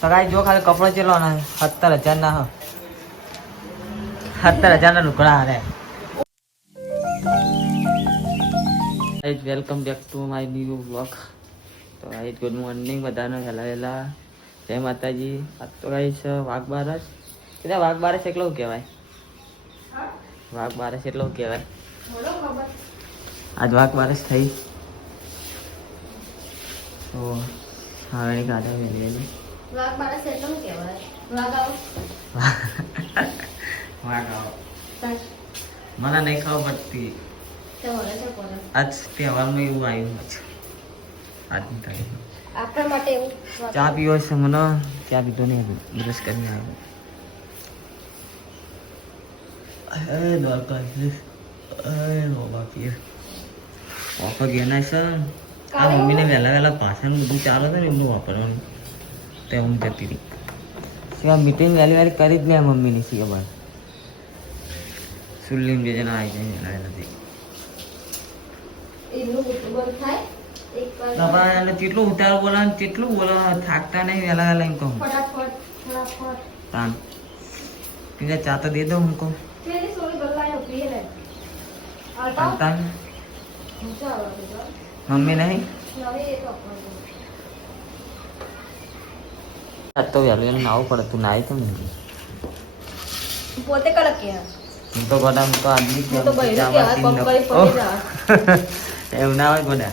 તો ગાઈસ જો ખાલી કપડો ચેલો ના 17,000 ના 17,000 ના લુકડા હારે. Guys welcome back to my new vlog. તો ગાઈસ ગુડ મોર્નિંગ બધાને વહેલા જય માતાજી. આજ તો ગાઈસ વાઘ બારસ કીધા વાઘ બારસ એટલું કહેવાય. વાઘ બારસ એટલું કહેવાય. આજ વાઘ બારસ થઈ તો હવે ગાડા વેલી વાઘ બારસ એટલું કહેવાય. વાઘ આવો મને નહીં ખબર પડતી. આજ તહેવારમાં એવું આવ્યું છે. આજની તારીખ આપણા માટે એવું ચા પીવો છે. મને ચા પીધો નહીં બ્રશ કરીને આવ્યો. ઓફર ગયા છે. આ મમ્મીને વહેલા પાછળનું બધું ચાલે છે ને એમનું વાપરવાનું તે હું જતી હતી. સિવાય મીટિંગ વહેલી કરી જ નહીં મમ્મીની સિવાય બાર સુલ્લીમ જે જણા આવી જાય નથી. કેટલું ઉતારો બોલા કેટલું બોલા થાકતા નહીં વહેલા એમ કહું. તાન પીને ચા તો દે દો હું કહું. મમ્મી નહીં તો વહેલું એને નાવું પડે. તું નાય તો નહીં પોતે કલક કે હું તો ગોડા તો આદમી એવું ના હોય ગોડા.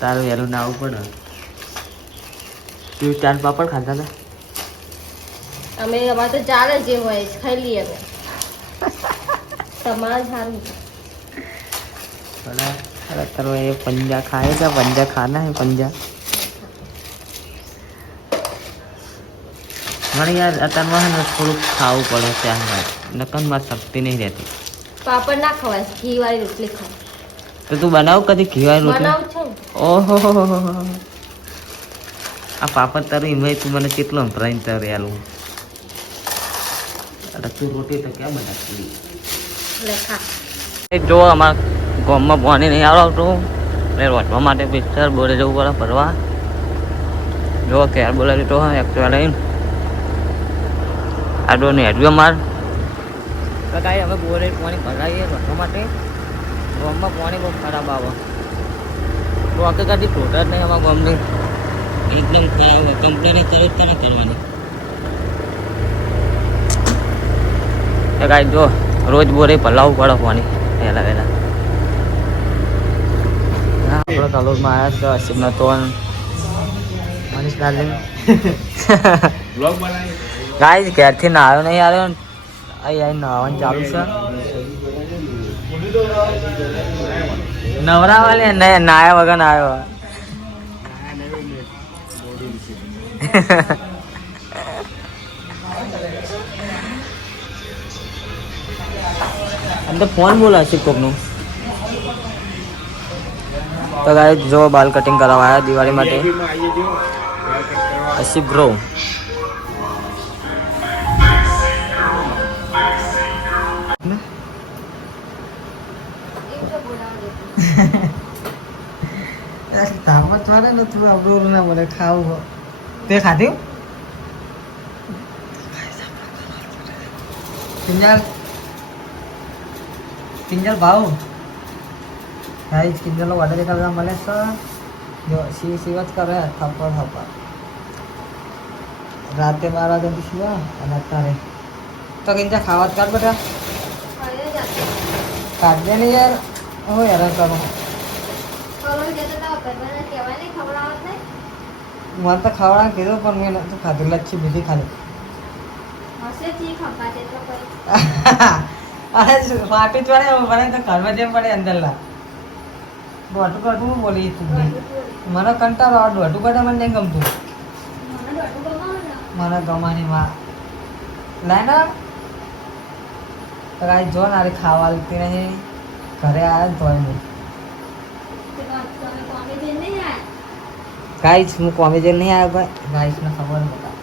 તારું વહેલું નાવું પડે. તું ચાર પાપડ ખાતા હતા. અમે અમારે તો ચાલે જે હોય ખાઈ લઈએ અમે. તમારા સારું તારો એ પંજા ખાए क्या पंजा खाना है पंजा. મને યાર અત્યારમાં ને થોડુંક ખાવું પડે ત્યાં નકનમાં શક્તિ નહીં રહેતી. પાપડ ના ખવાય ઘી વાળી રોટલી ખાવ. તો તું બનાવ કદી ઘી વાળી રોટલી. બનાવ છે. ઓહો આ પાપડ તારું એમાં તું મને કેટલો અંતરાઈ તારે આલું. અરે તું રોટી તો ક્યાં બનાવતી લે ખા. જો અમારા ગામમાં પાણી નહીં આવતું એટલે રોટવા માટે પિક્ચર બોલે જવું પડે ફરવા. જો ક્યારે બોલાવી તો એકચ્યુઅલ લઈને આડો ને હેડ્યો માર તો કાંઈ અમે બોરે પાણી ભરાવીએ રોટવા માટે. ગામમાં પાણી બહુ ખરાબ આવે. તો આખે કાઢી ટોટર નહીં અમારા ગામનું એકદમ ખરાબ. કમ્પ્લેન તરત તને કરવાની. તો કાંઈ જો રોજ બોરે ભલાવવું પડે પાણી વહેલા. આપણો તાલુકમાં આવ્યા છે અસીમનો તોન મનીષ ડાર્લિંગ ગાઈસ ઘેરથી નાયો નહીં આવ્યો ને અહીં નાવાનું ચાલુ છે. નવરા વાલે નાયા વગર આવ્યો. આમ તો ફોન બોલા છે કોકનું. તો ગાઈસ જો બાલ કટિંગ કરાવવા આવ્યા દિવાળી માટે અસીફ બ્રો. તાપમાં ચાલે ને તું અબરોલું ના બોલે ખાવું તે ખાધું. કિંજલ ભાવ ગાઈસ કિંજલનો ઓર્ડર કરવા મળે છે. જો શિવ જ કરે થપ્પડ રાતે 12 વાગ્યાથી શિવા અને અત્યારે તો કિંજલ ખાવા જ કર બેટા. કાઢજે ને યાર. હો યાર કરો મને તો ખાવડા કીધું પણ મેં નતું ખાધું. લચ્છી બીજી ખાધી. અરે વાટી ચોડે મને તો ઘરમાં જેમ પડે અંદર લા દોઢું બોલી તું. મને કંટાળો આ દોઢું મને નહીં ગમતું. મને ગમાની માં લાય ને જો ને ખાવા લીધી નહીં ઘરે આવ્યા તો ગાઈસ હું કોમેડી નહીં આવ્યો ભાઈ. ગાઈસ ને ખબર બતા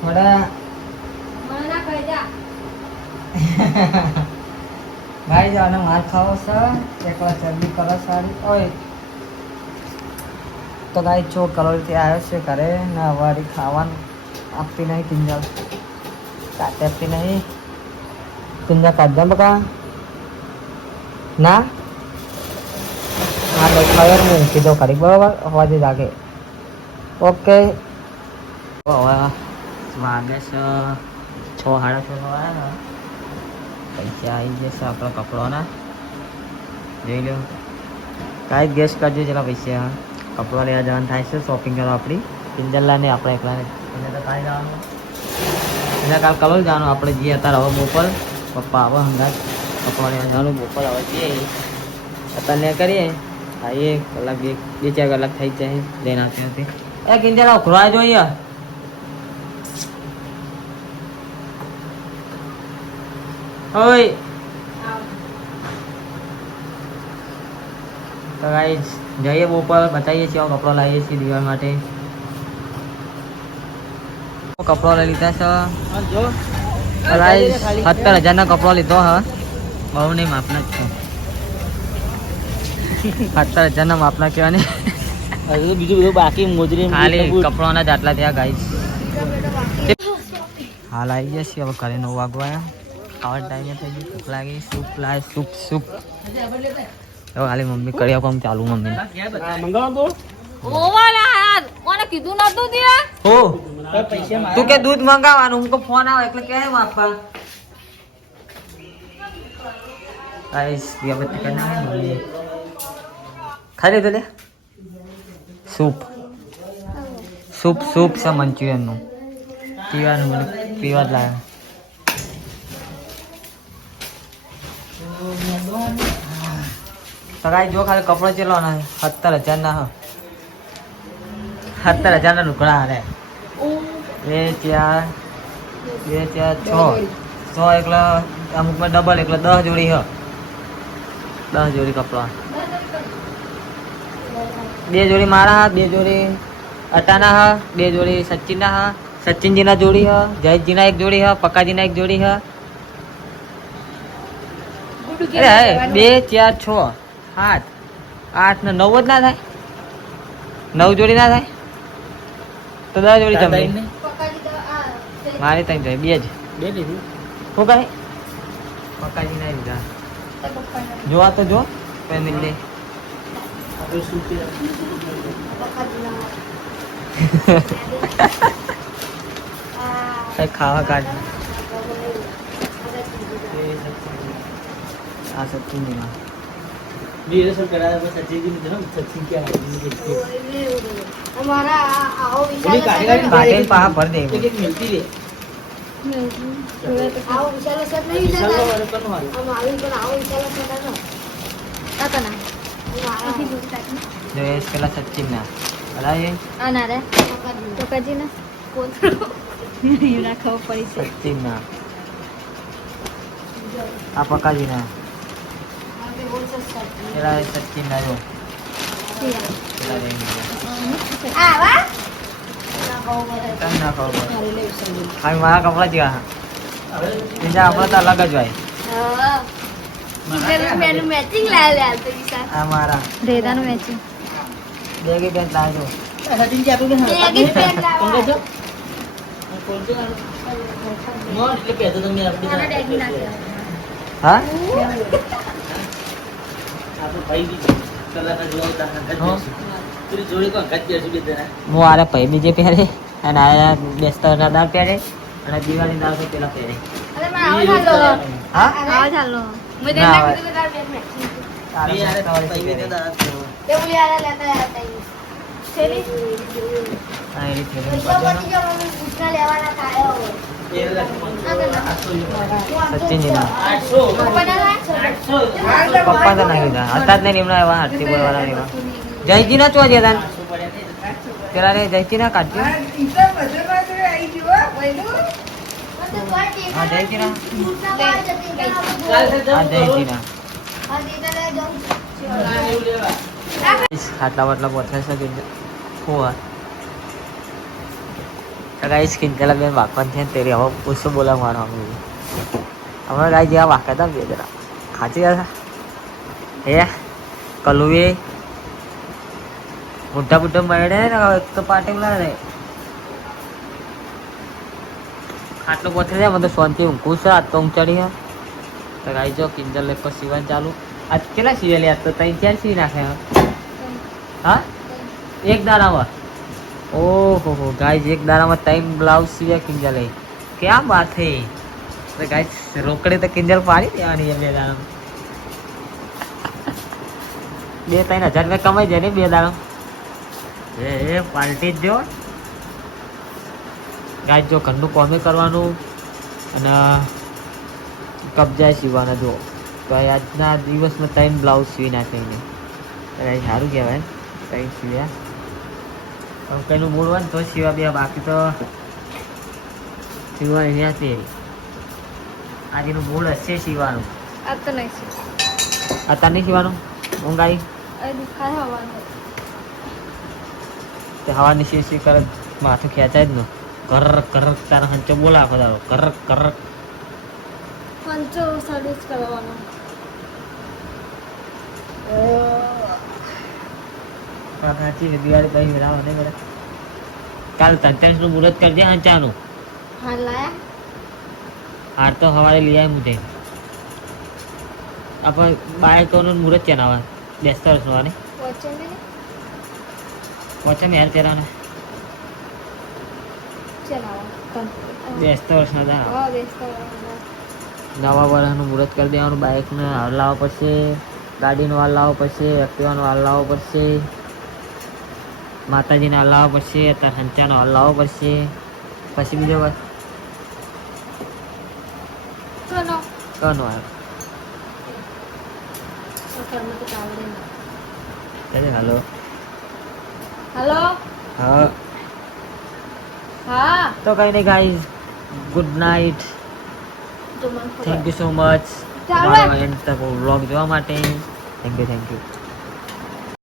થોડા ભાઈ જાને માર ખાવો છે એકલા ચરબી કરો સારી. ઓય તો ગાય ચો કલોલથી આવ્યો છે ઘરે ને વારી ખાવાનું આપતી નહીં કિંજલ કાતે આપતી નહીં કિંજલ કાઢ બકા ના હા તો ખબર હું કીધો ખરી બરાબર અવાજ જાગે ઓકે હવે વાગે છે 6 સાડા 6 વાગ્યા પૈસા આવી જશે આપણા કપડાના જોઈ લો કાંઈ ગેસ કરજો જેટલા પૈસા કપડા લેવા જવાનું થાય છે શોપિંગ કરવા આપણી કિંજલલાને આપણે એકલાને એને તો કાંઈ જવાનું એને કાલ કલોલ જવાનું આપણે જઈએ અત્યારે હવે બોપલ પપ્પા હવે હંગાત કપડા લેવા જવાનું બોપલ હવે જઈએ અત્યારે કરીએ આવીએ કલાક બે 4 કલાક થઈ જાય લઈને આવતી હતી એ કિંજલ ખોરા જોઈએ ઓય તો ગાઈસ જઈએ બોપલ બતાવીએ છીએ કપડા લાવીએ છીએ દિવાળ માટે કપડા લઈ લીધા છે ગાઈસ 17,000 કપડા લીધો હા બહુ નહીં માપના જ છે 17,000 માપના કહેવાની હજુ બીજું બધું બાકી મોજરી ખાલી કપડાના જ આટલા થયા ગાઈસ હાલ આવી જશે હવે ઘરે 9 વાગવા ખાવા ટાઈમે થઈ ગયું ભૂખ લાગી સૂપ લાય સૂપ હવે ખાલી મમ્મી કરી આપો ચાલુ મમ્મી મંગાવો ઓવાલા યાર કોને કીધું નતું તે હો પૈસા તું કે દૂધ મંગાવવાનું હું ફોન આવે એટલે કે આપવા ગાઈસ દિયાબત્તી કરી નાખે મમ્મી ખાઈ લીધું લે સૂપ છે મંચુરિયનનું પીવાનું મને પીવા જ લાગે સગાઈ જો ખાલી કપડો ચેલવાના 17,000 ના 17,000 ના લુકડા હારે 2 4 6 એકલા અમુકમાં ડબલ એકલા 10 જોડી 10 જોડી કપડા 2 જોડી મારા હા 2 જોડી અટાના હા 2 જોડી સચિનના હા સચિનજીના જોડી હા જયજીના એક જોડી હા પક્કાજીના એક જોડી હા અરે 2 4 6 7 8 ને 9 જ ના થાય 9 જોડી ના થાય તો 10 જોડી તમને મારી ત્યાં જાય 2 જ બે લીધી શું કહે પક્કાજી ના લીધા જોવા તો જો કોઈ મિલ લે આપણે શું કે કઈ ખાવા કાઢ આ સચિનજીમાં બીરે સર કરાયા બસ સચિન ને જન્મ સચિન કે અમારા આવો ઓલી વિશાલ કાઢીને પાહા ભર દે એક મિલતી રે આવો વિશાલ સર નહીં વિશાલ જતા વાળો કનો હાલ આમ આવી પણ આવો વિશાલ સર ના તાતા ના જો એ પેલા સચિનના અલાય આ ના રે ટોકાજી ના કોણ એના ખબર પડી છે સચિનના આ પક્કાજીના પેલા સચિનના જો પેલા આવા તમને ખબર હવે મારા કપડા જેવા બીજા આપણા તો અલગ જ હોય મેનું મેચિંગ લાવ્યા તો વિશાલ આ મારા રેદાનું મેચિંગ બેગી પેન્ટ લાવજો સચિન કે આપણું બેગી પેન્ટ લાવવા. પંકજ કોણ છે નો એટલે કહેતો તમે મારા આપણે ડેગી નાખ્યા હા આપણે ભાઈ બી કલાકાર જોતા હતા તું જોડે કો ગજ બેસી બે તેના હું આરે પૈ બીજે પહેરે અને આ બેસ્તરના દાળ પહેરે અને દિવાળી દાળ તો પેલા પહેરે અરે મેં આવો ચાલો હા આવો ચાલો મેં ના, દેખા હવે. કીધું કે તાર બેગ મેચિંગ તારે યાર સવારે ભાઈ પહેરે. બી દાદા તે બોલી આરા લેતા હતા ઈ છેલી હા, એની થેલી પૈસા પાડજો પતી ગયા મમ્મી પૂછના લેવાના થાય હવે એ સચિનજીના 800 પપ્પાના લાય? 800 પપ્પા તો નાખી દીધા હતા જ નહીં એમના એવા હાથથી બોલવાના એવા જયજી ના ચો જતા પેલા રે જયજી ના કાઢજો હા જયજી ના પૂછના બહાર જતી રહ્યા હા જયજી ના હા દેતા લઈ જાઉં ખાટલા વાટલા પહોંચે છે કે હોવા ગાઈસ કિંજલા બેન વાકવાન છે ને તેરી હવે પૂછો બોલા મારો હમણાં ગાય જેવા વાકા હતા ને બે જરા ખાચી ગયા હે કલુએ મોટા મોટા મળે ને એક તો પાટે બોલા રે આટલું પથરી જાય મને તો શાંતિ ઊંઘું છે આજ તો ઊંઘ ચડી હે તો ગાઈ જો કિંજલ લેકો સીવન ચાલુ આજ કેટલા સીવેલી આજ તો 3-4 સીવી નાખે હે હા એક દાડામાં ઓહો હો ગાઈસ એક દાડામાં 3 બ્લાઉઝ સીવ્યા કિંજલે क्या बात है तो गाइस रोकड़े तो किंजल पाड़ी देવાની છે બે દાડામાં 2-3 હજાર રૂપિયા કમાઈ જાય ને બે દાડામાં એ પાર્ટી જ જો ગાઈસ જો ઘરનું કોમે કરવાનું અને કબજા સીવવાના જો તો આજના દિવસમાં 3 બ્લાઉઝ સીવી નાખીને ગાઈસ સારું કહેવાય 3 સીવ્યા હવે કઈનું મૂળ હોય ને તો સીવા બે બાકી તો સીવવાની ત્યાંથી આજનું મૂળ હશે સીવાનું આ તો નહીં છે અત્યારે નહીં સીવાનું ઊંઘ આવી આ દુખાય હવાનું તે હવાની સી કરે માથું ખેંચાય જ ને કર કર તારા હંચો બોલા આખો દાડો કર કર પંચો સર્વિસ કરવાનો સાચી દિવાળી પછી બનાવો નહીં બધા કાલ 43 નું મુહૂર્ત કરજે હંચાનું હા લાયા હાર તો સવારે લઈ આવી મુજે આપણે બાળકોનું મુહૂર્ત છે નાવા બેસતા વર્ષનું વાને વચ્ચે ને પહોંચે મેં હેર તેરાને ચલાવો બેસતા વર્ષના હતા હા બેસતા નવા વર્ષનું મુહૂર્ત કરી દેવાનું બાઇકને હાલ લાવવા પડશે ગાડીનો હાલ લાવવો પડશે એક્ટિવાનો હાલ લાવવો પડશે માતાજીને હાલ લાવવો પડશે અત્યારે હંચાનો હાલ લાવવો પડશે પછી બીજો વાત ચલો કનો હાલ ઘરમાં તો આવડે નહીં હાલો હેલો હા હા તો કઈ નહીં ગાઈઝ ગુડ નાઇટ તો મને થેન્ક યુ સો મચ ચાલો. મારો એન્ડ તક વ્લોગ જોવા માટે થેન્ક યુ